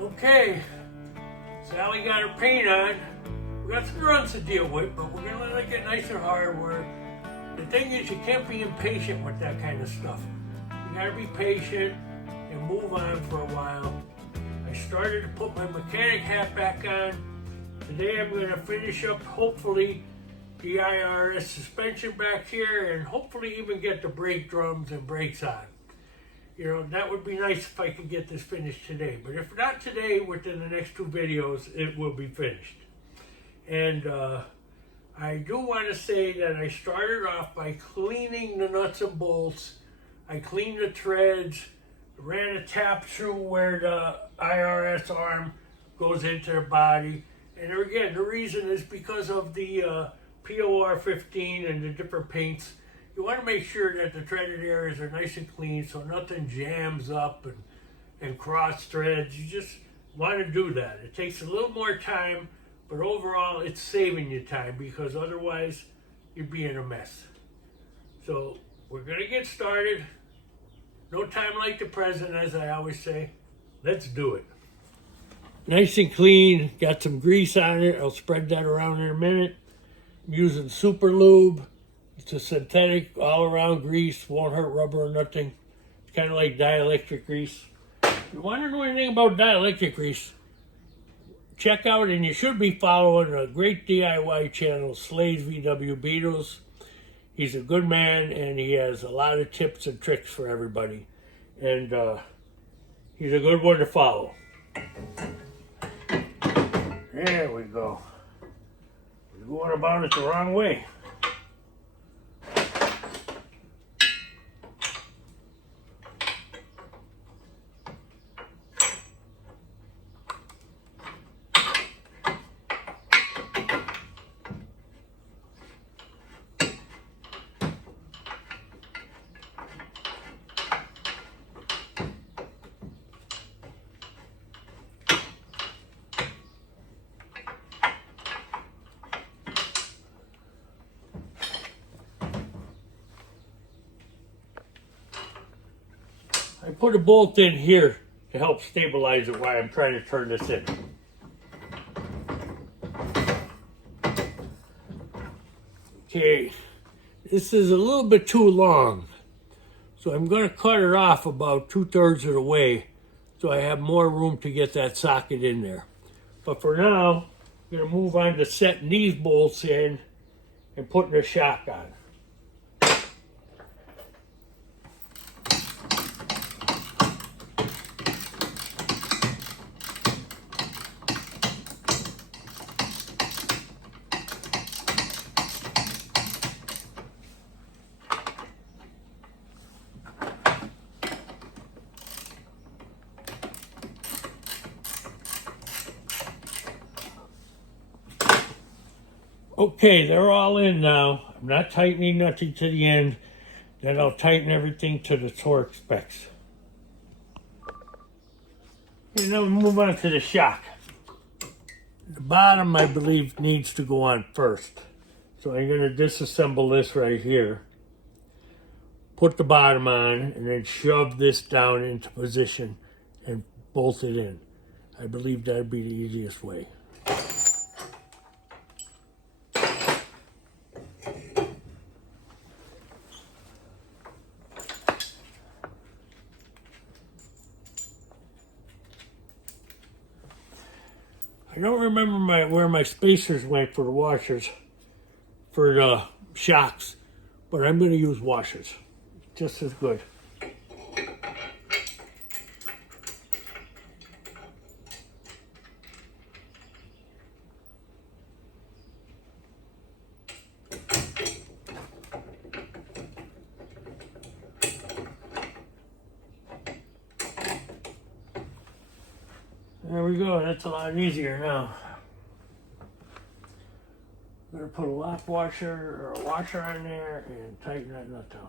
Okay, Sally got her paint on. We got some runs to deal with, but we're gonna let it get nice and hard. The thing is, you can't be impatient with that kind of stuff. You gotta be patient and move on for a while. I started to put my mechanic hat back on. Today I'm gonna finish up, hopefully, the IRS suspension back here, and hopefully even get the brake drums and brakes on. You know, that would be nice if I could get this finished today. But if not today, within the next 2 videos, it will be finished. And I do want to say that I started off by cleaning the nuts and bolts. I cleaned the threads, ran a tap through where the IRS arm goes into the body. And again, the reason is because of the POR 15 and the different paints. You want to make sure that the threaded areas are nice and clean so nothing jams up and cross threads. You just want to do that. It takes a little more time, but overall it's saving you time because otherwise you'd be in a mess. So we're going to get started. No time like the present, as I always say. Let's do it. Nice and clean. Got some grease on it. I'll spread that around in a minute. I'm using Super Lube. It's a synthetic all-around grease. Won't hurt rubber or nothing. It's kind of like dielectric grease. If you want to know anything about dielectric grease, check out, and you should be following a great DIY channel, Sallie's VW Beetles. He's a good man, and he has a lot of tips and tricks for everybody. And he's a good one to follow. There we go. We're going about it the wrong way. I put a bolt in here to help stabilize it while I'm trying to turn this in. Okay, this is a little bit too long, so I'm going to cut it off about 2/3 of the way so I have more room to get that socket in there. But for now, I'm going to move on to setting these bolts in and putting the shock on. Okay, they're all in now. I'm not tightening nothing to the end. Then I'll tighten everything to the torque specs. And then we'll move on to the shock. The bottom, I believe, needs to go on first. So I'm going to disassemble this right here. Put the bottom on and then shove this down into position and bolt it in. I believe that'd be the easiest way. I don't remember where my spacers went for the washers, for the shocks, but I'm going to use washers. Just as good. There we go, that's a lot easier now. I'm going to put a lock washer or a washer on there and tighten that nut down.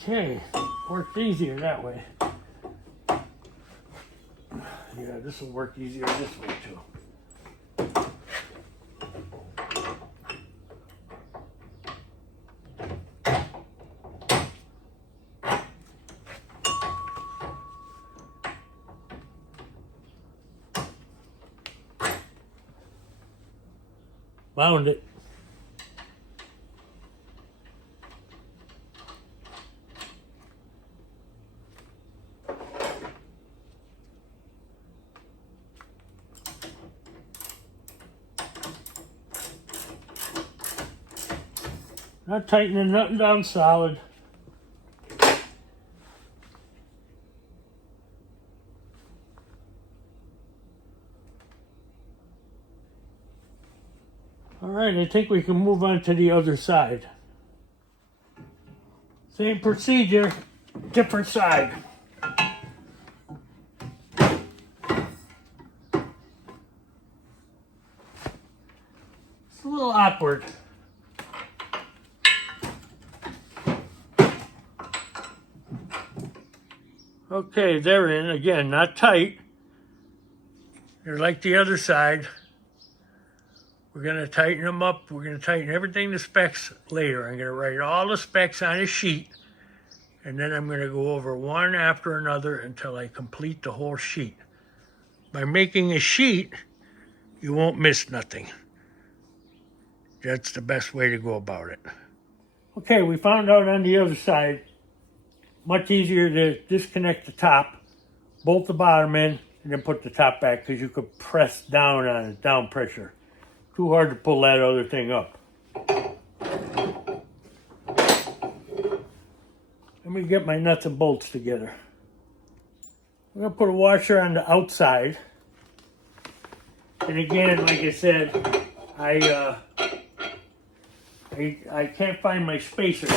Okay, worked easier that way. Yeah, this will work easier this way too. Found it. Not tightening nothing down solid. All right, I think we can move on to the other side. Same procedure, different side. It's a little awkward. Okay, they're in. Again, not tight. They're like the other side. We're going to tighten them up. We're going to tighten everything to specs later. I'm going to write all the specs on a sheet, and then I'm going to go over one after another until I complete the whole sheet. By making a sheet, you won't miss nothing. That's the best way to go about it. Okay, we found out on the other side, much easier to disconnect the top, bolt the bottom in, and then put the top back because you could press down on it, down pressure. Too hard to pull that other thing up. Let me get my nuts and bolts together. I'm going to put a washer on the outside. And again, like I said, I can't find my spacers.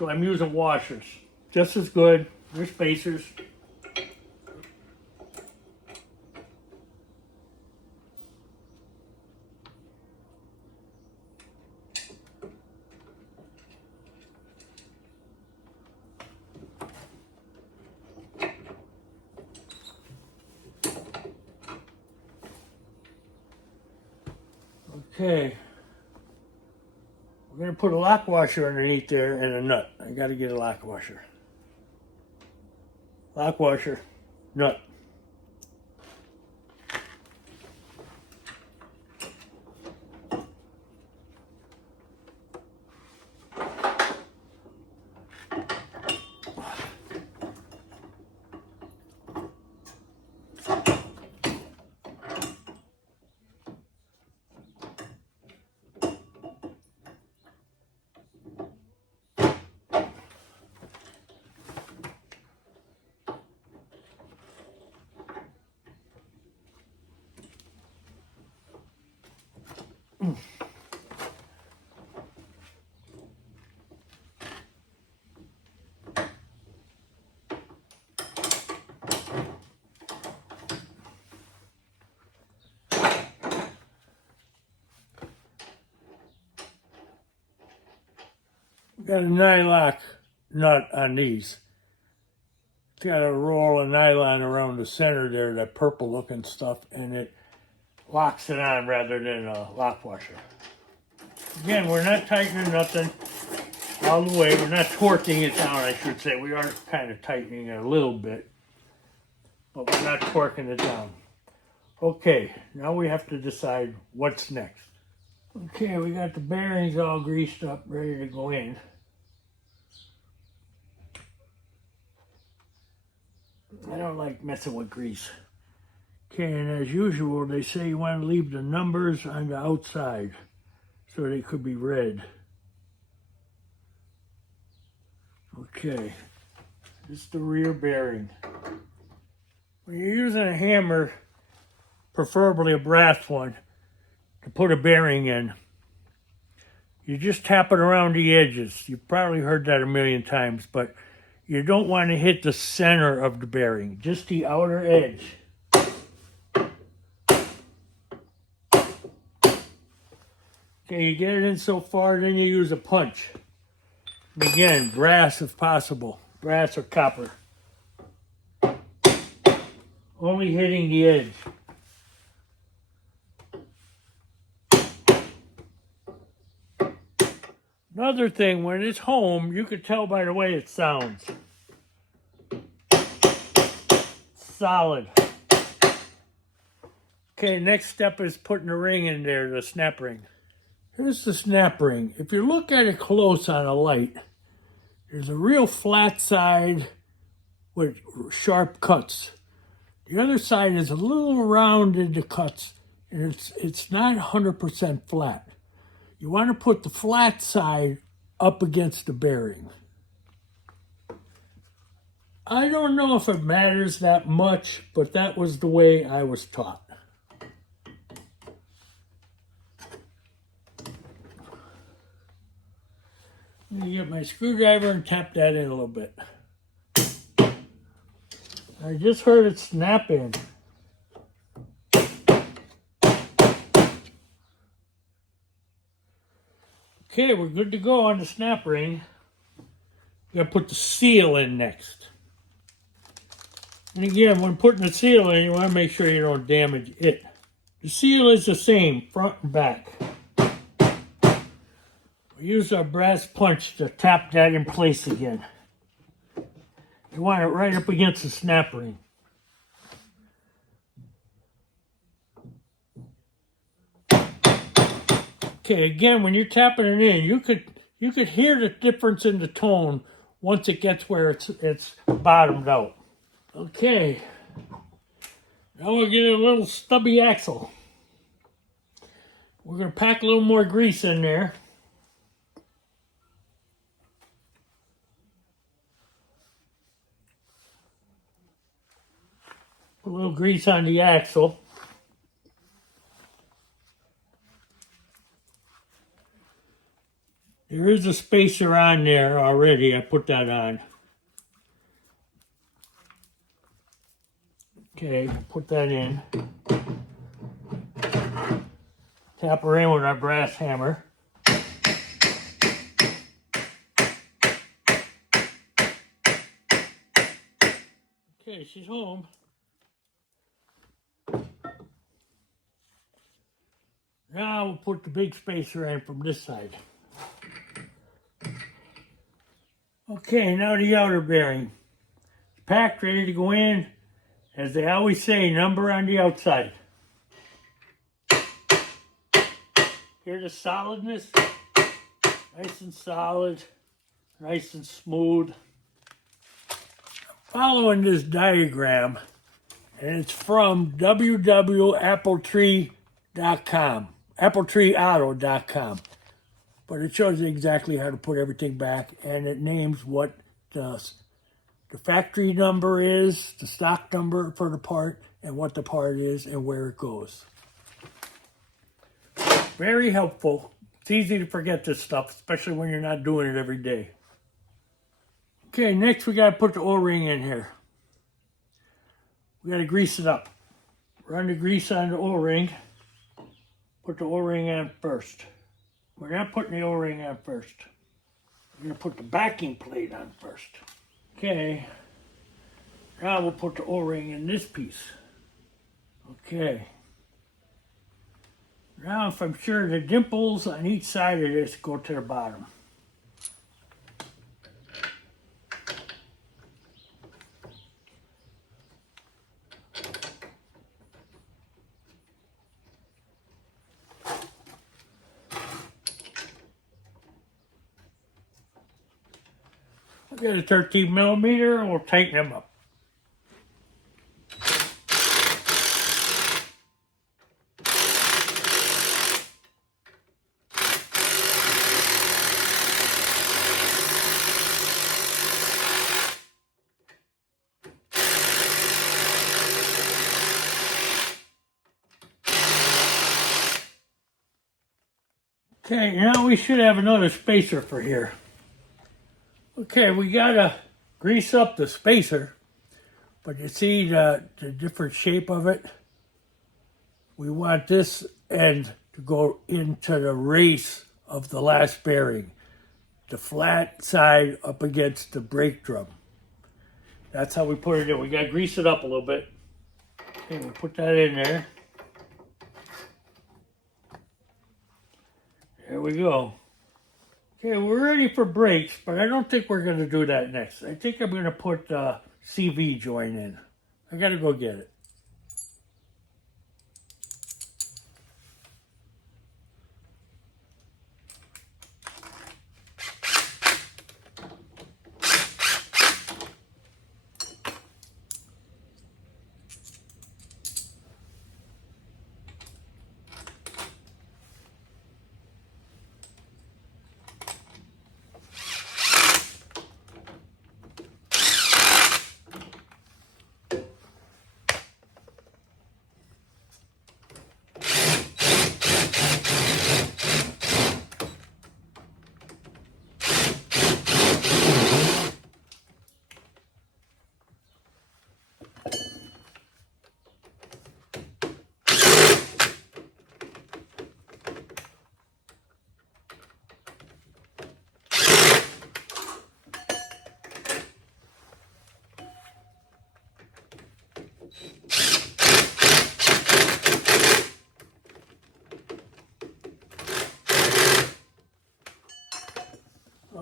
So I'm using washers. Just as good. They're spacers. Okay, we're going to put a lock washer underneath there and a nut. I got to get a lock washer. Lock washer, nut. Got a nylock nut on these. It's got a roll of nylon around the center there, that purple looking stuff, and it locks it on rather than a lock washer. Again, we're not tightening nothing all the way. We're not torquing it down, I should say. We are kind of tightening it a little bit, but we're not torquing it down. Okay, now we have to decide what's next. Okay, we got the bearings all greased up, ready to go in. I don't like messing with grease. Okay, and as usual, they say you want to leave the numbers on the outside so they could be read. Okay, this is the rear bearing. When you're using a hammer, preferably a brass one, to put a bearing in, you just tap it around the edges. You've probably heard that a million times, but you don't want to hit the center of the bearing, just the outer edge. Okay, you get it in so far, then you use a punch. And again, brass if possible, brass or copper. Only hitting the edge. Another thing, when it's home, you can tell by the way it sounds. Solid. Okay, next step is putting the ring in there, the snap ring. Here's the snap ring. If you look at it close on a light, there's a real flat side with sharp cuts. The other side is a little rounded the cuts, and it's not 100% flat. You want to put the flat side up against the bearing. I don't know if it matters that much, but that was the way I was taught. I'm going to get my screwdriver and tap that in a little bit. I just heard it snap in. Okay, we're good to go on the snap ring. We're going to put the seal in next. And again, when putting the seal in, you want to make sure you don't damage it. The seal is the same, front and back. We use our brass punch to tap that in place again. You want it right up against the snap ring. Okay, again, when you're tapping it in, you could hear the difference in the tone once it gets where it's bottomed out. Okay, now we'll get a little stubby axle. We're going to pack a little more grease in there. Put a little grease on the axle. There is a spacer on there already. I put that on. Okay, put that in. Tap her in with our brass hammer. Okay, she's home. Now we'll put the big spacer in from this side. Okay, now the outer bearing. It's packed, ready to go in. As they always say, number on the outside. Hear the solidness? Nice and solid, nice and smooth. Following this diagram, and it's from www.appletreeauto.com, appletreeauto.com. But it shows you exactly how to put everything back, and it names what the factory number is, the stock number for the part, and what the part is, and where it goes. Very helpful. It's easy to forget this stuff, especially when you're not doing it every day. Okay, next we got to put the O-ring in here. We got to grease it up. Run the grease on the O-ring. Put the O-ring on first. We're not putting the O-ring on first. We're going to put the backing plate on first. Okay. Now we'll put the O-ring in this piece. Okay. Now if I'm sure the dimples on each side of this go to the bottom. I'll get a 13 millimeter and we'll tighten them up. Okay, now we should have another spacer for here. Okay, we gotta grease up the spacer, but you see the different shape of it? We want this end to go into the race of the last bearing, the flat side up against the brake drum. That's how we put it in. We gotta grease it up a little bit. Okay, we'll put that in there. There we go. Okay, we're ready for brakes, but I don't think we're going to do that next. I think I'm going to put CV joint in. I got to go get it.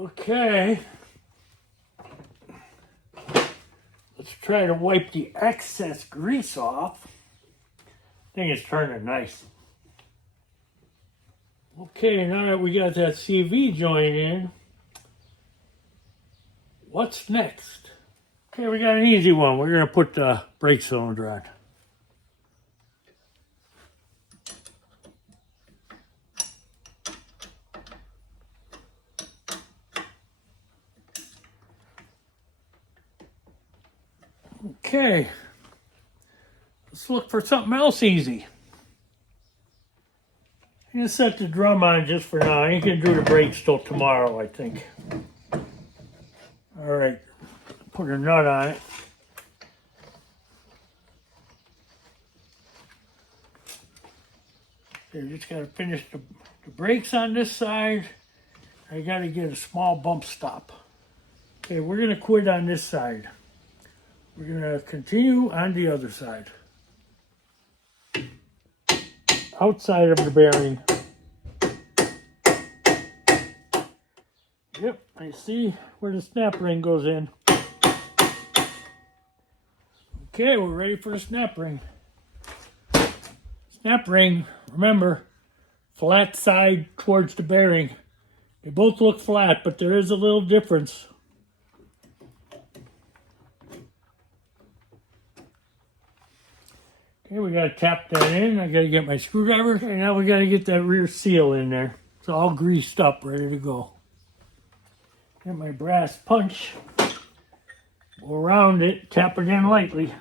Okay. Let's try to wipe the excess grease off. Thing is turning nice. Okay, now that we got that CV joint in, what's next? Okay, we got an easy one. We're going to put the brake cylinder on. Okay, let's look for something else easy. I'm going to set the drum on just for now. I ain't going to do the brakes till tomorrow, I think. All right, put a nut on it. Okay, just got to finish the brakes on this side. I got to get a small bump stop. Okay, we're going to quit on this side. We're going to continue on the other side. Outside of the bearing. Yep, I see where the snap ring goes in. Okay, we're ready for the snap ring. Snap ring, remember, flat side towards the bearing. They both look flat, but there is a little difference. Okay, we got to tap that in. I got to get my screwdriver. Okay, now we got to get that rear seal in there. It's all greased up, ready to go. Get my brass punch. Go around it, tap it in lightly.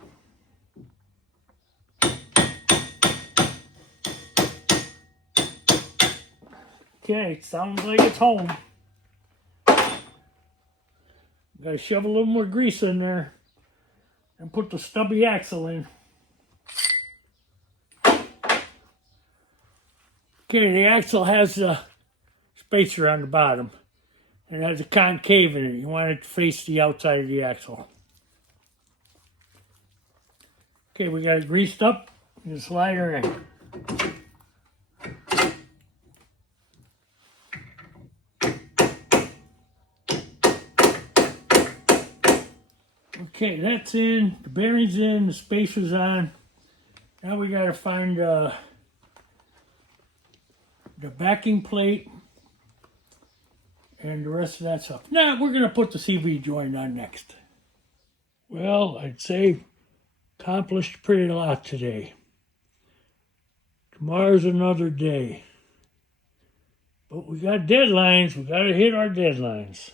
Okay, sounds like it's home. Got to shove a little more grease in there and put the stubby axle in. Okay, the axle has a spacer on the bottom. It has a concave in it. You want it to face the outside of the axle. Okay, we got it greased up. You slide her in. Okay, that's in. The bearing's in. The spacer's on. Now we got to find the backing plate and the rest of that stuff. Now we're going to put the CV joint on next. Well, I'd say accomplished pretty a lot today. Tomorrow's another day. But we got deadlines. We got to hit our deadlines.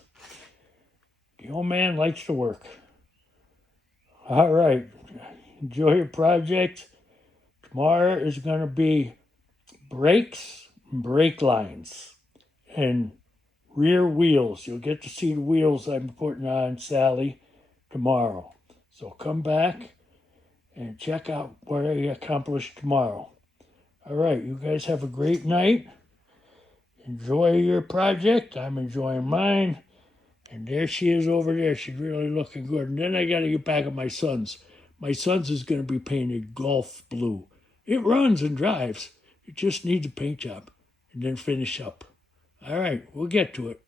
The old man likes to work. All right. Enjoy your project. Tomorrow is going to be brakes, brake lines, and rear wheels. You'll get to see the wheels I'm putting on Sallie tomorrow. So come back and check out what I accomplished tomorrow. All right, you guys have a great night. Enjoy your project. I'm enjoying mine. And there she is over there. She's really looking good. And then I got to get back at my son's. My son's is going to be painted golf blue. It runs and drives. It just needs a paint job and then finish up. All right, we'll get to it.